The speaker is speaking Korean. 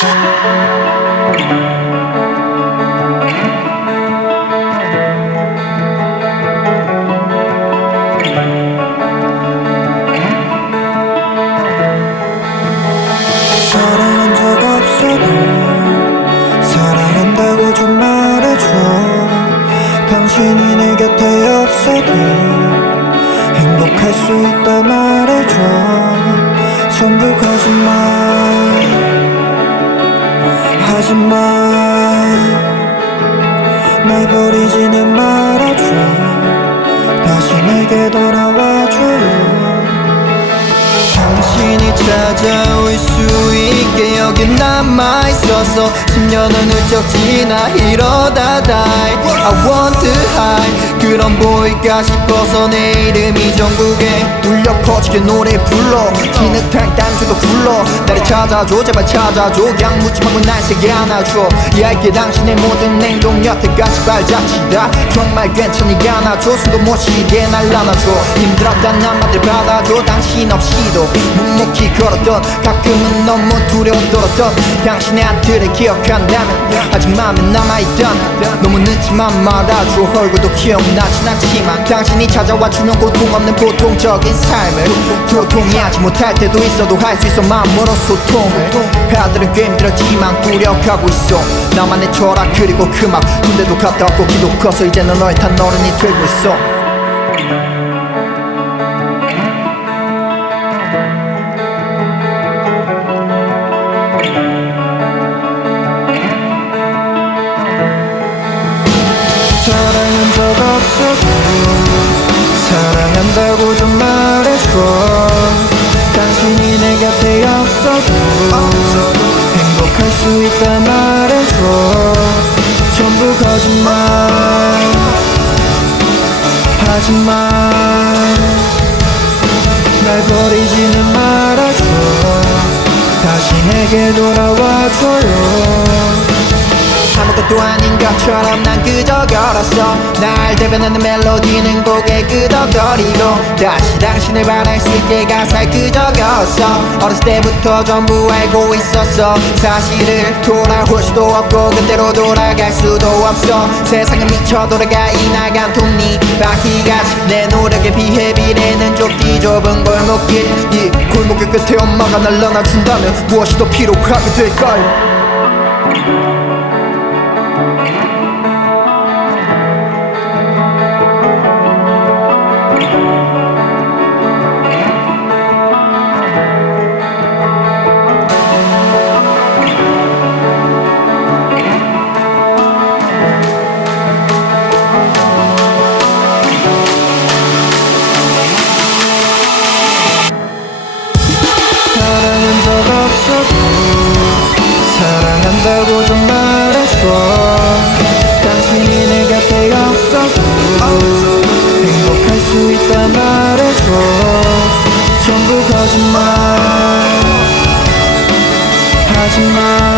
사랑한 적 없어도 사랑한다고 좀 말해줘. 당신이 내 곁에 없어도 행복할 수 있다 말해줘. 전부 거짓말 하지마 날 버리지는 말아줘. 다시 내게 돌아와줘요 당신이 찾아올 수 있게 여기 남아있어서 10년은 훌쩍 지나 이러다 die. I want to hide. 그럼 보일까 싶어서 내 이름이 전국에 울려 퍼지게 노래 불러. 진흙탕 딴 주도 불러. 나를 찾아줘 제발 찾아줘. 그냥 묻지 말고 날 세게 안아줘. 이야기에 당신의 모든 행동 여태까지 발자취다. 정말 괜찮이 안아줘. 숨도 못 쉬게 날 안아줘. 힘들었단 한마디를 받아줘. 당신 없이도 묵묵히 걸었던 가끔은 너무 두려웠던 당신의 한틀을 기억한다면 마음에 남아있다면 너무 늦지만 말아줘. 얼굴도 기억나진 않지만 당신이 찾아와 주는 고통 없는 보통적인 삶을 교통이 하지 못할 때도 있어도 할수 있어 마음으로 소통을 아들은 꽤 힘들었지만 꾸려가고 있어. 나만의 철학 그리고 그막 군대도 갔다 왔고 기도 커서 이제는 너의 탄 어른이 되고 있어. 사랑한 적 사랑한다고 당신이 내 곁에 없어도 행복할 수 있다 말해줘. 전부 거짓말. 하지마. 날 버리지는 말아줘. 다시 내게 돌아와줘요 아무것도 아닌 것처럼 난 그저 걸었어. 날 대변하는 멜로디는 고개 끄덕거리고 다시 당신을 바랄 수 있게 가사를 그저 겼어. 어렸을 때부터 전부 알고 있었어. 사실을 돌아올 수도 없고 그때로 돌아갈 수도 없어. 세상은 미쳐 돌아가 이 나간 톱니 바퀴같이 내 노력에 비해 비례는 좁기 좁은 골목길. 이 골목길 끝에 엄마가 날 안아준다면 무엇이 더 필요하게 될까요 사랑한다고 좀 말해줘 당신이 내 곁에 없어도 행복할 수 있다 말해줘. 전부 거짓말. 하지마